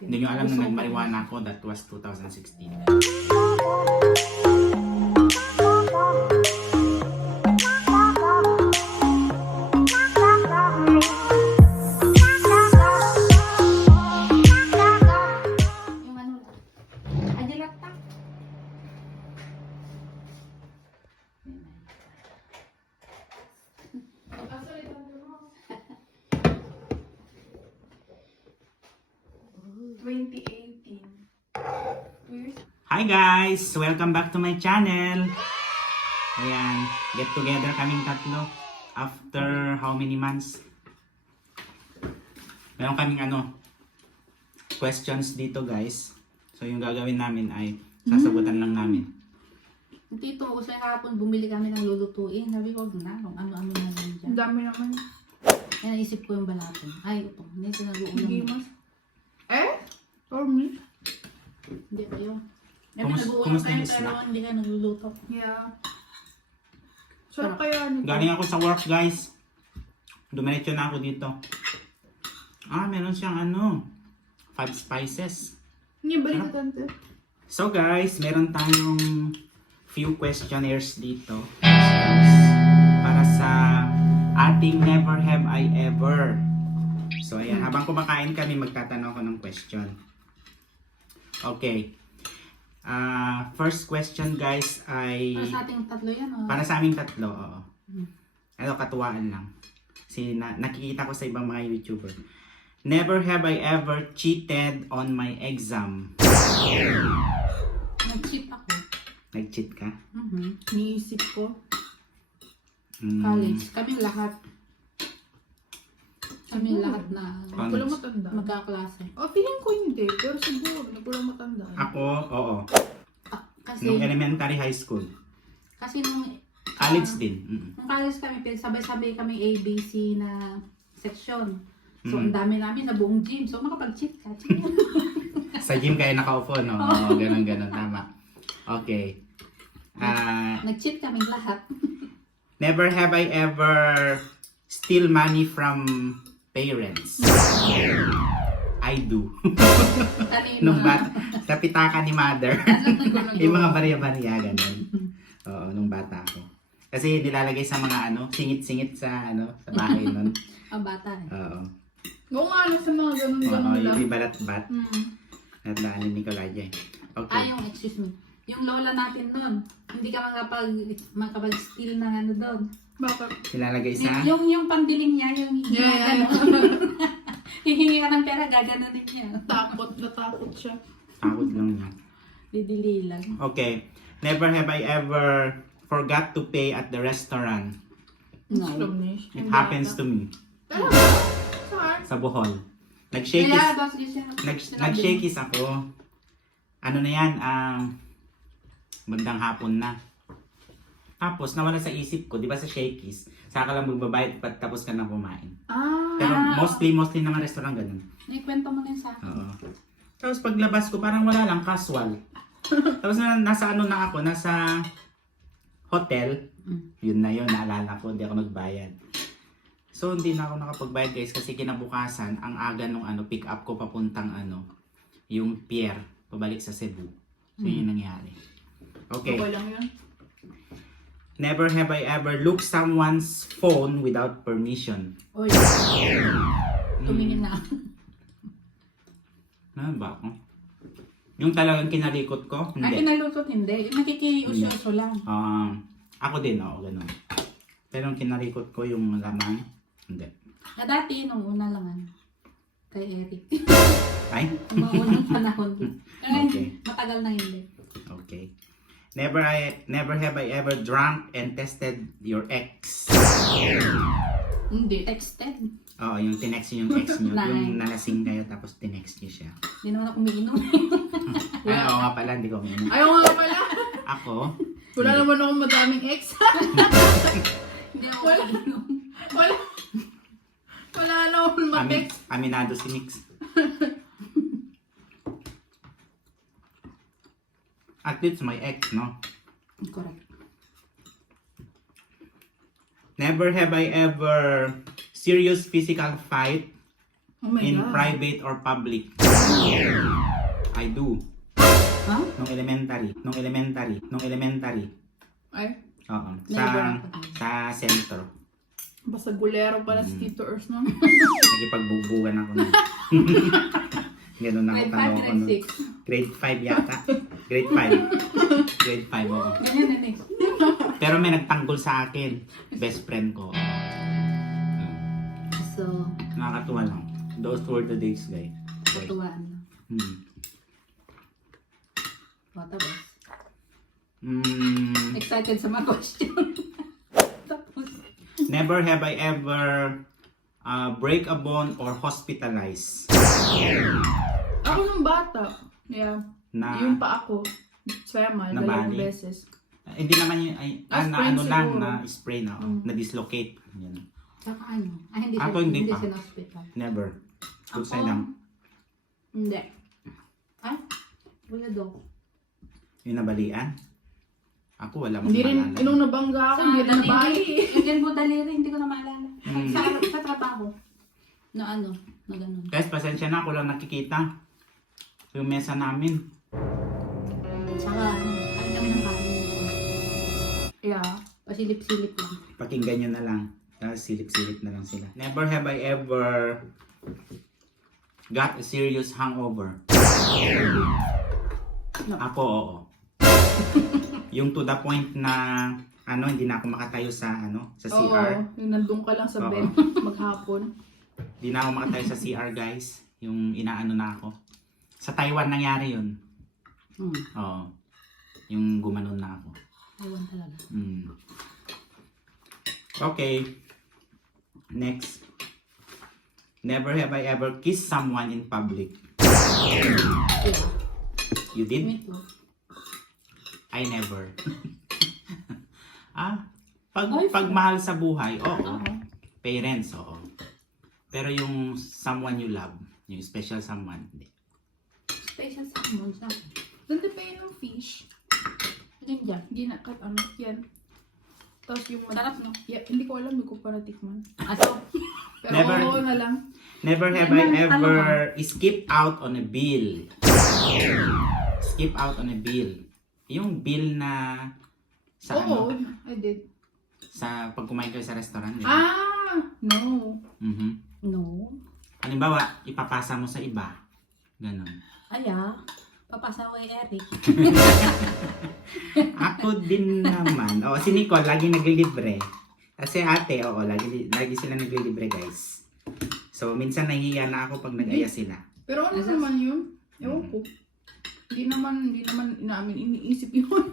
Hindi nyo alam na nagmariwana ako, that was 2016. Yung ano, adilata. Hi guys! Welcome back to my channel! Ayan, get together kaming tatlo. After how many months? Meron kaming questions dito guys. So yung gagawin namin ay sasagutan lang namin. Tito, usay hapon, bumili kami ng lulutuin. Sabi ko, na, kung ano-ano na lang dyan. Ang dami naman. Kaya naisip ko yung balatin. Ay, ito. Hindi ito nag-uulam. Gimas. For me? Hindi kayo. Kumusta yung pero snack? hindi ka nagluluto. Yeah. Sarap kaya nito. Galing ako sa work guys. Dumiretso na ako dito. Meron siyang 5 spices. Hindi, balik ka tante. So guys, meron tayong few questionnaires dito. Para sa ating Never Have I Ever. So ayan, habang kumakain kami, magtatanong ako ng question. Okay. First question guys ay... Para sa ating tatlo yan, oh. Para sa aming tatlo, oo. Katuwaan lang. Kasi nakikita ko sa ibang mga YouTuber. Never have I ever cheated on my exam. Nag-cheat ako. Nag-cheat ka? Niisip ko. College. Kaming lahat. Kaming lahat na Hindi ko lang matanda. magkaklase. Feeling ko hindi. Pero siguro, hindi ko lang matanda. Ako, oo. Kasi, Nung elementary high school. kasi nung College din. nung college kami, sabay-sabay kami ABC na section. So, ang dami namin na buong gym. So, makapag-cheat ka. Cheat. Sa gym kayo nakaupo, no? Oo, ganun. Tama. Okay. Nag-cheat kaming lahat. Never have I ever steal money from parents. I do. Kanina. Nung sa pitaka ni mother. Yung mga barya-barya, ganun. Oo, nung bata ako. Kasi nilalagay sa mga singit-singit sa sa bahay nun. Ang bata eh. Oo. Oo nga, sa mga ganun-ganun Oo, lang. yung ibalat-bat. Natlaan ni Nicolaya. Okay. Excuse me. Yung lola natin nun, hindi ka makapag-steal ng doon. Bakit? Nilalagay sa... Yung pandiling niya, yung Yeah. hihingi ka ng pera, gaganunin niya. Natakot siya. Takot lang niya. Didili lang. Okay. Never have I ever forgot to pay at the restaurant. No. It happens to me. Talaga? Saan? Sa Bohol. Kaya, boss, siya. Nag-shakies ako. Ano na yan? Bandang hapon na. Tapos, nawala sa isip ko, di ba sa shakies, saka lang magbabayad tapos ka na kumain. Pero mostly naman restaurant ganun. Naikwento mo na yun sa akin. Oo. Tapos paglabas ko, parang wala lang, casual. Tapos nasa na ako, nasa hotel. Yun na yun, naalala ko, hindi ako nagbayad. So, hindi na ako nakapagbayad guys kasi kinabukasan, ang aga nung pick up ko papuntang yung pier, pabalik sa Cebu. So, yun yung nangyari. Okay. Okay lang yun. Never have I ever looked someone's phone without permission. Oy. Tumingin na. Ano ba ako? Yung talagang kinalikot ko? Ay, Hindi. kinalutot hindi. Nakikiusyoso lang. Ako din, ganun. Pero yung kinalikot ko yung laman, hindi. Dati, nung una lang kay Eric. Ay? Mga unang panahon. Okay. Matagal na hindi. Okay. Never have I ever drunk and tested your ex. Hindi. Texted. Oo, yung tinext yung ex nyo. Nine. Yung nalasing kayo tapos tinext nyo siya. Hindi naman ako umiinom. Ay, oo nga pala, hindi ko uminom. Ayaw nga pala. Ako? Wala naman akong madaming ex. Hindi ako Wala. umiinom. Wala na akong mag-ex. Aminado si Mix. At least my ex, no? Correct. Never have I ever serious physical fight Oh my in God. private or public. I do. Ha? Nung elementary. Ay, Oo. Never ako. Sa center. basta gulero pala si Tito Ers nun. Nagipagbugbugan ako nun. Ganun ako Grade 5, tanaw ko grade nun. 6. Grade 5 yata. Grade 5. Grade 5 oo. Ganyan na next. Pero may nagtanggol sa akin. Best friend ko. So, Nakakatuwa lang. Those were the days, guys. tutuwaan. What a best. Excited sa mga question. Tapos, Never have I ever break a bone or hospitalized. Ako nung bata. Yeah. Na, Yung pa ako. Sema, dalawang Nabali? beses. hindi naman yun, na sprain ano lang, siguro. na sprain, na-dislocate. Yan. saka ano? Hindi Ako siya, hindi hindi pa. siya na-hospital. Never. Good Ako, side lang. Hindi. Ay, wala daw. Yung nabalian. Ako wala Hindi rin, maalala. nung nabangga ako, hindi rin nabali. Hindi mo daliri, hindi ko na maalala. Mm. Sa trabaho. Na ano, na ganun. Guys, pasensya na, ako lang nakikita. Yung mesa namin. Saka, ay kami ng kain. Yeah. Pasilip-silip lang. Pakinggan nyo na lang. Silip-silip na lang sila. Never have I ever got a serious hangover. No. Ako, oo. Yung to the point na hindi na ako makatayo sa sa Oo, CR. yung nandun ka lang sa Oo. bed maghapon. Hindi na ako makatayo sa CR, guys. Yung inaano na ako. Sa Taiwan nangyari yun. Oo. Yung gumanon na ako. Ewan talaga. Okay. Next. Never have I ever kissed someone in public. Yeah. You did? Me too. I never. Boyfriend. Pag mahal sa buhay, oo. Oo. Parents, oo. Pero yung someone you love, yung special someone, hindi. Special salmon sa akin. Ganda pa yun ng fish. Ganyan dyan. Hindi na, kahit ano, yan. Tapos yung Masarap, no? Yeah, hindi ko alam, hindi ko para tikman. Aso. Pero Never. oo na lang. Never have I ever skip out on a bill. Skip out on a bill. Yung bill na sa Oo, I did. sa pag kumain kayo sa restaurant. Di ba? Ah! No. Mhm. No. Halimbawa, ipapasa mo sa iba. Ganon. Aya. Papasa ko kay Eric. Ako din naman. O, si Nicole, lagi naglilibre. Kasi ate, lagi sila naglilibre, guys. So, minsan nahihiya na ako pag nag-aya sila. Pero ano Asas? naman yun? Ewan ko. Hindi naman namin iniisip yun.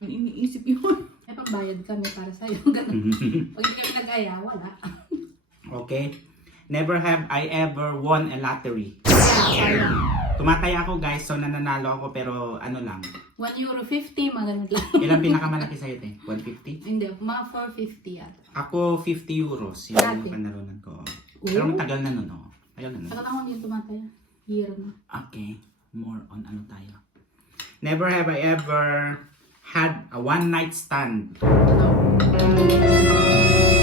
Iniisip yun. May pagbayad kami para sa'yo. Ganun. Pag hindi kami nag-aya, wala. Okay. Never have I ever won a lottery. Kaya, sayang. Tumatay ako, guys. So, nananalo ako, pero ano lang. €1.50, mga ganun lang. Ilang pinakamalaki sa'yo, te? 150? Hindi, mga 450 yata. Ako, 50 euros. Yun Dati. yung panalunan ko. Pero matagal na nun, oh. Tagal na nun. Saka ako din tumatay. Year na. Okay. More on ano tayo. Never have I ever had a one night stand. No.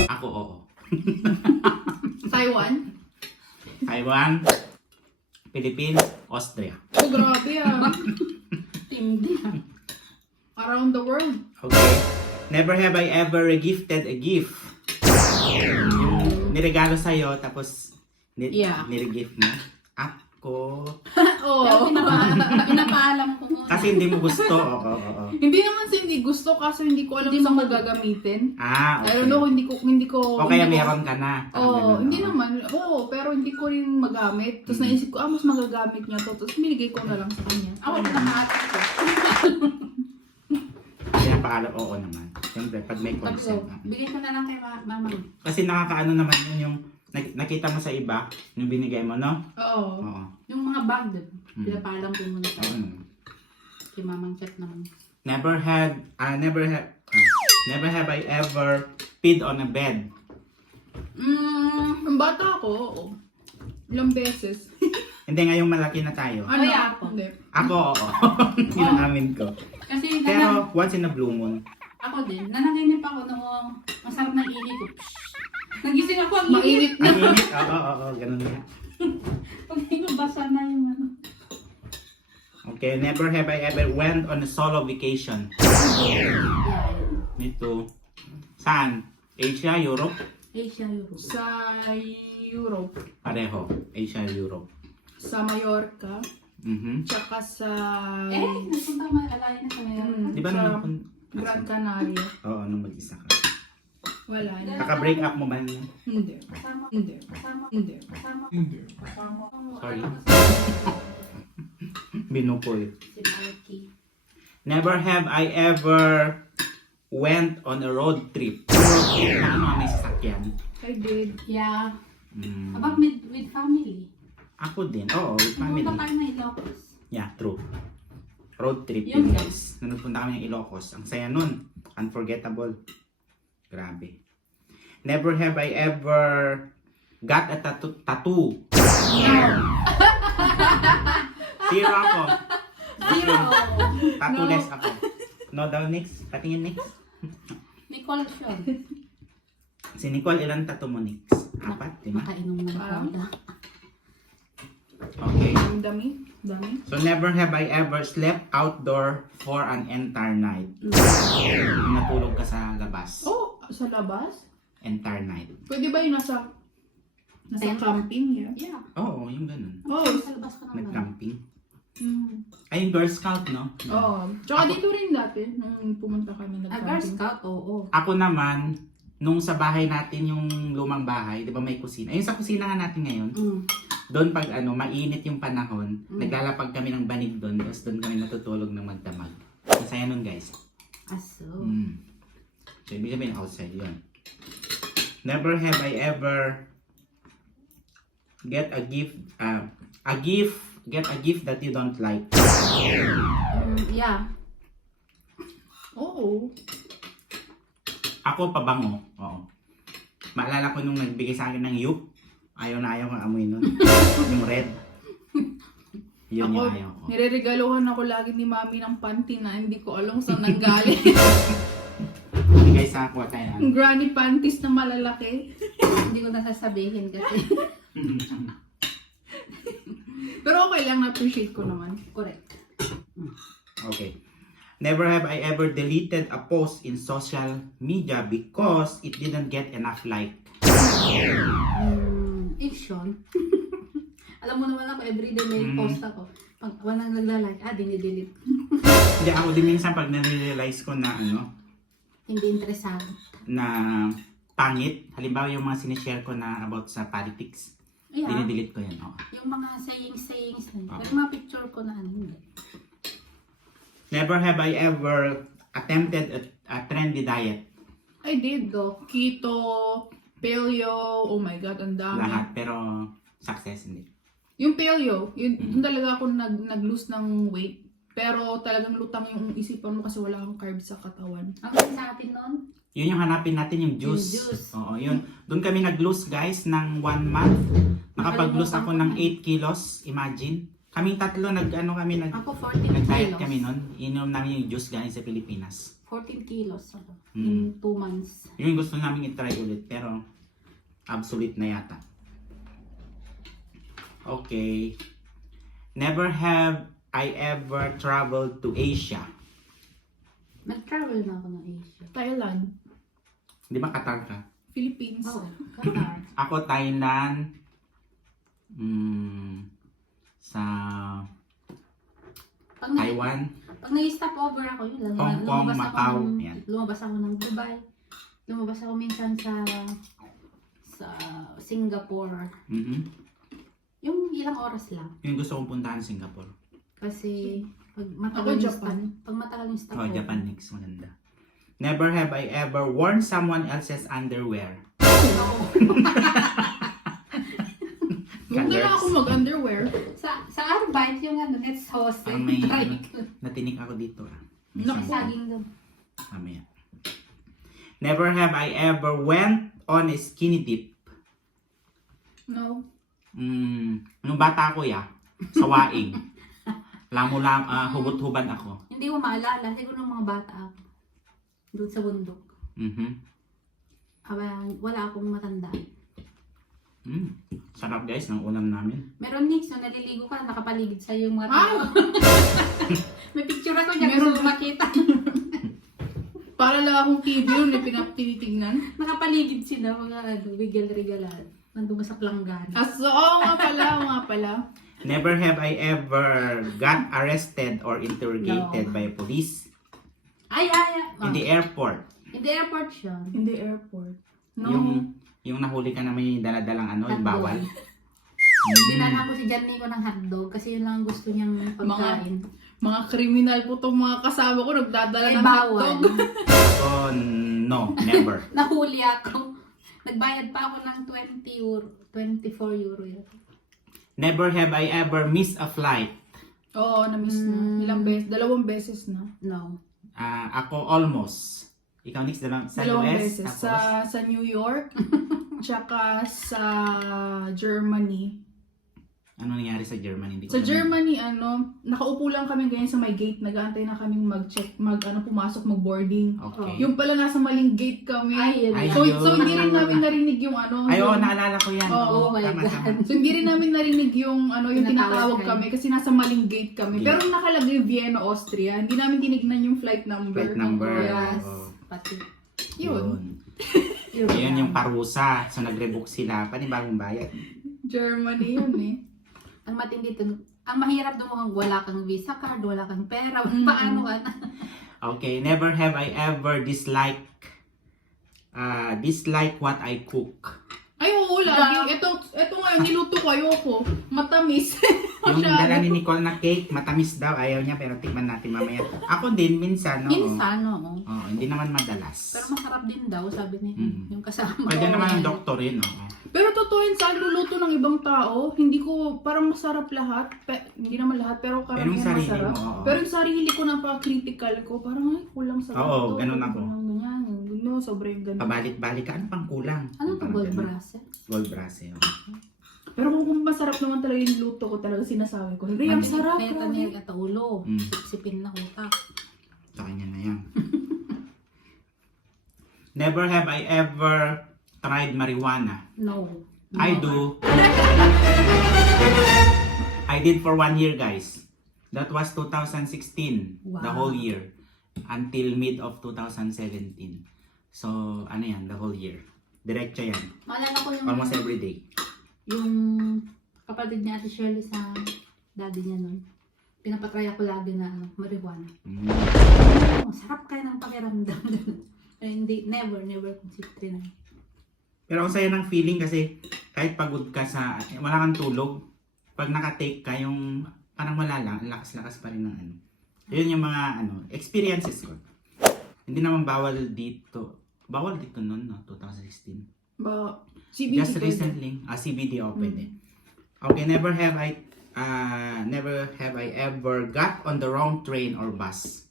Ako, oo. Taiwan? Taiwan, Philippines, Austria. Oh, grabe ah. Hindi. Around the world. Okay. Never have I ever gifted a gift. Yung niregalo sa'yo, tapos Yeah. niregift mo. Ako. Pero Oo. pinapaalam ko muna. Kasi hindi mo gusto. Oo. Hindi naman sa hindi gusto kasi hindi ko alam Hindi saan mo ko gagamitin. Okay. I don't know, hindi ko. O kaya hindi ko- meron ka na. Parang Oo, ganun, hindi oo. naman. Oo, pero hindi ko rin magamit. Tapos naisip ko, mas magagamit niya to. Tapos binigay ko na lang sa kanya. Ako na nakahatid ko. Kaya paalam, oo naman. Siyempre, pag may Pag consent. bigay ko na lang kay mama. Kasi nakakaano naman yun yung nakita mo sa iba, yung binigay mo, no? Oo. Oo. Yung mga bag din. Mm. Pinapaalam ko muna sa Oo. kay mamang chat naman. Never have I ever peed on a bed. Ang bata ko, oo. Ilang beses. Hindi, ngayong malaki na tayo. Kaya ako. Hindi. Ako, oo. Yun ang amin ko. Kasi Pero once in a blue moon. ako din, nanaginip ako noong masarap na ihi ko. Nagising ako ang init. Mainit na. Ang init. Oo, ganun nga. Pag basa na yung ano. Okay, never have I ever went on a solo vacation. Yeah. Me too. Saan? Asia, Europe? Asia, Europe. Sa Europe. Pareho. Asia, Europe. Sa Mallorca. Tsaka sa Nagpunta ka alay na sa Mallorca. Di ba sa nung Gran Canaria. Oo, nung mag-isa ka. Wala na. Naka-break up mo ba niya? Hindi. Kasama. Hindi. Kasama. Hindi. Kasama. Kasama. Sorry. Binukol. Si Malky. Never have I ever went on a road trip. Road trip na ano, may sasakyan. I did. Yeah. Mm. About with family. Ako din. Oo, with family. Pumunta tayo na Ilocos. Yeah, true. Road trip Yun yun guys. Nung nagpunta kami ng Ilocos. Ang saya nun. Unforgettable. Grabe. Never have I ever got a tattoo. Zero ako. Zero. Tattoo-less ako. No daw, next. Patingin next. Nicole Sean. Si Nicole, ilang tattoo mo next? 4, di ba? Makainom na Parang. ako. Okay. Ang dami. Dami. So never have I ever slept outdoor for an entire night. Yung natulog ka sa labas. Oh, sa labas? Entire night. Pwede ba yung nasa Tent? camping? Yeah. Yeah. Oo, yung ganun. Oh. Sa labas ka naman. Nag-camping. Mm. Ay, yung Girl Scout, no? Oo. Tsaka dito rin dati, nung pumunta kami Girl nag-camping. Scout, oo. Ako naman, nung sa bahay natin, yung lumang bahay, di ba may kusina? Ayun sa kusina nga natin ngayon, doon pag mainit yung panahon, naglalapag kami ng banig doon, tapos doon kami natutulog ng magdamag. Masaya nun, guys. Aso. So, ibig sabihin outside yun. Never have I ever get a gift that you don't like. Yeah. Oo. Ako, pabango. Oo. Maalala ko nung nagbigay sa akin ng yup, ayaw na ayaw kong amoy nun. Yung red. Yun yung ayaw ko. Nireregaluhan ako lagi ni mami ng panty na hindi ko alam saan nanggaling. Bigay sa ako tayo. Yung granny panties na malalaki. Hindi ko nasasabihin kasi. Pero okay lang, na-appreciate ko naman. Correct. Okay. Never have I ever deleted a post in social media because it didn't get enough like. If Sean. Alam mo naman ako, everyday may post ako. Pag walang naglalike, dinidelete. Hindi, ako din minsan pag na-realize ko na Hindi interesado. na pangit. Halimbawa yung mga sinishare ko na about sa politics. Yeah. Dinidelete ko yan. Oo. Yung mga sayings. Okay. Pero mga picture ko na hindi. Never have I ever attempted a trendy diet. I did though. Keto, paleo, oh my god, ang dami. Lahat. Pero success hindi. Yung paleo, yun talaga ako nag-lose ng weight. Pero talagang lutang yung isipan mo kasi wala kang carbs sa katawan. Ang kasi sa akin noon, Yun yung hanapin natin, yung juice. Yung juice. Oo, yun. Doon kami nag-lose guys ng 1 month. Nakapag-lose ako ng 8 kilos. Imagine. Kaming tatlo ako 14 nag-diet kilos. kami noon. Inom namin yung juice galing sa Pilipinas. 14 kilos ako. Mm. In 2 months. Yun yung gusto namin i-try ulit. Pero obsolete na yata. Okay. Never have I ever traveled to Asia. Nag-travel na ako ng Asia. Thailand, Di ba Qatar ka? Philippines. Oo, Qatar. Ako Thailand. Sa Pag Taiwan. Pag nag-stop over ako, yun lang. Hong Kong, Macau, yan. Lumabas ako ng Dubai. Lumabas ako minsan sa Singapore. Yung ilang oras lang. Yung gusto kong puntahan Singapore. Kasi pag Ako, matagal yung Japan. Pag matagal yung stop Oh, over. Japan next. Maganda. Never have I ever worn someone else's underwear. Huwag na lang ako mag-underwear. Sa Arbite, yung net sauce. Ang may natinik ako dito. May Naku. sample. Saging doon. Mamaya. Never have I ever went on a skinny dip. No. Nung bata ako sa waing. Hugot-hubad ako. Hindi ko maalala. Siguro nung mga bata ako. Doon sa bundok. Wala akong matandaan. Sarap guys ng ulam namin. Meron Nix, nung naliligo ka, nakapaligid sa yung mga Ah! tao. May picture ako niya, Meron gusto ko makita. Para lang akong TV yun, tinitignan. Nakapaligid sila, mga wiggle-regalan. Nandun sa planggana. Aso, oo nga pala. Never have I ever got arrested or interrogated No. by police Ay. in the airport. In the airport siya. In the airport. No. Yung nahuli ka na may daladalang yung Hotdog. bawal. Dinala ko si Jan Nico ng hotdog kasi yun lang ang gusto niyang pagkain. Mga kriminal po itong mga kasama ko, nagdadala ng Bawal. hotdog. Oh, no, never. Nahuli ako. Nagbayad pa ako ng 20 euro. 24 euro yun. Never have I ever missed a flight. Oo, na-miss na. Ilang beses? 2 beses na. No. Ako almost. Ikaw Nix, sa 2 US, beses. tapos Sa New York, tsaka sa Germany. ano nangyari sa Germany? Hindi ko Sa alam. Germany, nakaupo lang kami ganyan sa may gate, nag-aantay na kaming mag-check, pumasok, mag-boarding. Okay. Yung pala nasa maling gate kami. Ay, yun Ay, lang. So hindi rin namin narinig yung Ay, oo, naalala ko yan. Oh my tama, God. tama. So hindi rin namin narinig yung yung Tinatawag tinatawag kayo. kami kasi nasa maling gate kami. Yeah. Pero nakalagay Vienna, Austria. Hindi namin tinignan yung flight number. Flight number. Yes. Oo. Pati. Yun. Yun yung parusa. So, nag-rebook sila. Panibagong bayad. Germany yun eh. Ang matindi dito, ang mahirap doon kung wala kang visa card, wala kang pera, paano ka na? Okay, never have I ever dislike what I cook. Ay, oo, lagi. Ito nga, niluto ko, ayoko. Matamis. Yung dala ni Nicole na cake, matamis daw. Ayaw niya, pero tikman natin mamaya. Ako din, minsan, no? Minsan, oo. Oo, hindi naman madalas. Pero masarap din daw, sabi ni yung kasama. Pwede ko. naman ang doktor yun, oo. Pero totoo yun, sa luluto ng ibang tao, hindi ko, parang masarap lahat. Hindi naman lahat, pero Pero karamihan yung sarili masarap. mo, oo. Pero yung sarili ko, napaka-critical ko. Parang, ay, kulang sa Oo, ganun ako. Ganyan, no, sobrang ganun. Pabalik-balik ka, ano pang kulang? Ano to, Parang gold ganun. brass? Gold brass, eh. oo. Pero kung masarap naman talaga yung luto ko, talaga sinasabi ko. Hindi, ang sarap. May grabe. tanil at ulo. Mm. Sipin na utak. Sa kanya na yan. Never have I ever tried marijuana. No. I do. I did for 1 year, guys. That was 2016, the Wow. whole year. Until mid of 2017. So, ano yan, the whole year. Diretso yan. Maalala ko yung, Almost every day. yung kapatid niya Ate Shirley sa daddy niya nun. Pinapatry ako lagi na marijuana. Mm. Oh, sarap kayo ng pakiramdam. Eh, hindi, never kung si Trina. Pero ang saya ng feeling kasi kahit pagod ka sa, wala kang tulog, pag nakatake ka, yung parang wala lang, ang lakas-lakas pa rin ng ano. Yun yung mga experiences ko. Hindi naman bawal dito. Bawal dito noon, no? 2016. Ba, CBD Just pwede. recently, CBD pwede. Okay, never have I ever got on the wrong train or bus.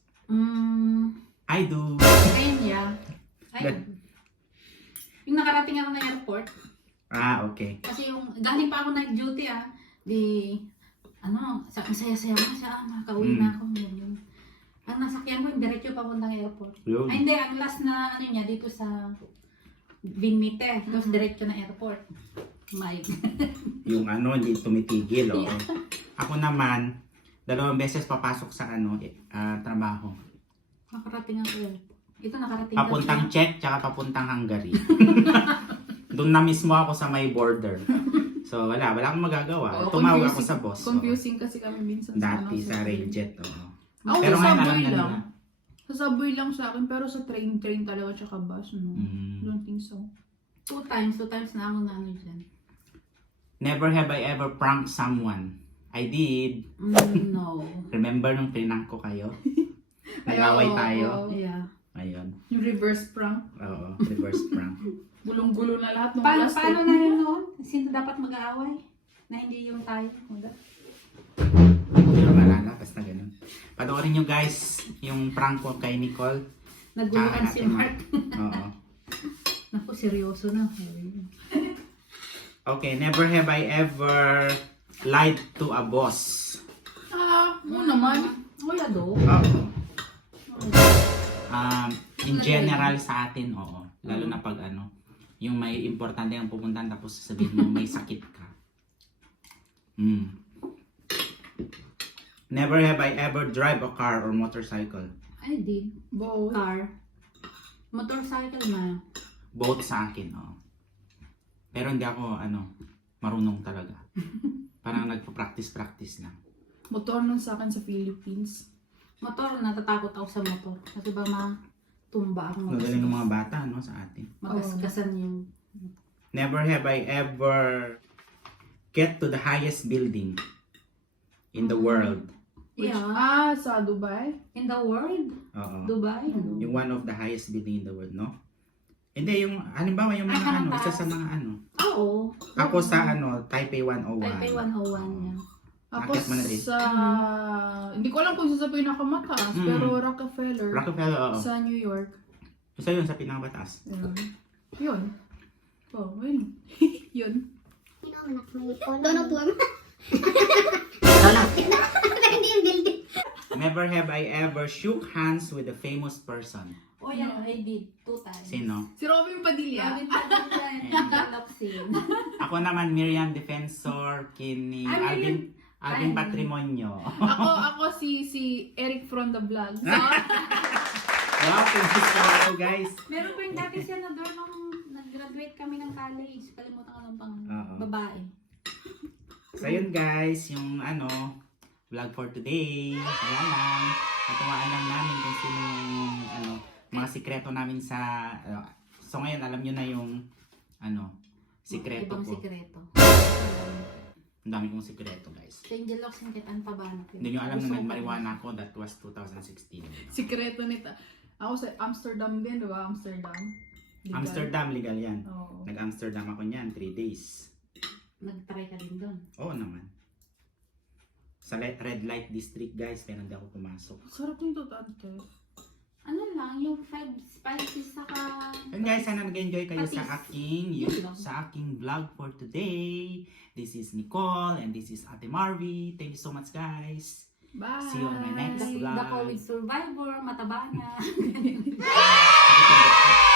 I do. Ayun niya. That- Yung nakarating ako na airport, Okay. kasi yung galing pa ako night duty ang saya-saya ko siya, makakauwi na ako. Ganyan. Ang nasakyan ko, yung diretso papuntang airport. Yun. Ay hindi, ang last na niya dito sa Vinmite, tapos diretso na airport. Yung hindi tumitigil. Oo. Ako naman, 2 beses papasok sa trabaho. Nakarating ako airport. Ito nakarating Papuntang kasi. Czech, tsaka papuntang Hungary. Doon na mismo ako sa may border. So wala akong magagawa. Oo, Tumawag ako confusing- sa boss. oo. Confusing kasi kami minsan Dati sa sa Railjet. Oo. Ako Pero sa ngayon subway alam na lang. nila. Sa subway lang sa akin, pero sa train talaga tsaka bus, no? Mm. Don't think so. 2 times na ako na dyan. Never have I ever pranked someone. I did. No. Remember nung prank ko kayo? Nag-away oo, tayo. oo. Yeah. Ayun. Yung reverse prank. Oo, reverse prank. Gulong-gulo na lahat ng Paano na yun noon? Sino dapat mag-aaway? Na hindi yung tayo. Hindi ko maalala, basta ganun. Panoorin nyo guys, yung prank ko kay Nicole. Naguluhan si natin, Mark. Oo. Naku, seryoso na. Okay, never have I ever lied to a boss. Oo naman. Wala do. Oo. In general sa atin, oo. Lalo na pag Yung may importante ang pupuntahan tapos sabihin mo may sakit ka. Mm. Never have I ever drive a car or motorcycle. I did. Both. Car. Motorcycle na. Both sa akin, Pero hindi ako, marunong talaga. Parang nagpa-practice lang. Motor nun sa akin sa Philippines. Motor, natatakot ako sa motor. Kasi ba matumba ako. Magaling ng mga bata, sa atin. Magasgasan yung... Never have I ever get to the highest building in the world. Yeah. Sa Dubai? In the world? Oo. Dubai? Yung one of the highest building in the world, no? Hindi, yung, halimbawa, yung mga isa sa mga Oo. Ako sa Taipei 101. Taipei 101 yan. Ako Akit mo na din. sa... Hindi ko alam kung isa sa pinakamataas, pero Rockefeller. Rockefeller, oo. Sa New York. Isa yun sa pinakabataas. Yun. Yun. Yun. Donut one. Hindi yung building. Never have I ever shook hands with a famous person. Oh, yan. I did. 2 times. Sino? Si Robin Padilla. Sabi pa din yan. Love scene. Ako naman, Miriam Defensor, Kini, Alvin Ay. Patrimonio. ako si Eric from the vlog. Wow, pinsis ka ako, guys. Meron pa yung dati siya na doon nung nag-graduate kami ng college. Kalimutan ko ng pang Oo. babae. So yun guys, yung vlog for today. Wala lang. Natuwaan lang namin kung sino yung mga sikreto namin sa so ngayon alam nyo na yung sikreto Ibang ko. sikreto. Ang dami kong sikreto guys. Sa Angel Locks yung kitaan pa ba? Hindi nyo alam na nagmariwana ako, that was 2016. Sikreto nito. Ako sa Amsterdam din, di ba? Amsterdam. Legal. Amsterdam, legal yan. Oo. Nag-Amsterdam ako niyan, 3 days. Nag-try ka din doon. Oo naman. Sa red light district guys, pero hindi ako pumasok. Sarap yung tutante. Ano lang, yung 5 spices saka... And guys, sana nag-enjoy kayo sa Patis. aking Yun lang. vlog for today. This is Nicole and this is Ate Marvy. Thank you so much guys. Bye! See you on my next vlog. The COVID survivor, mataba na. Thank you.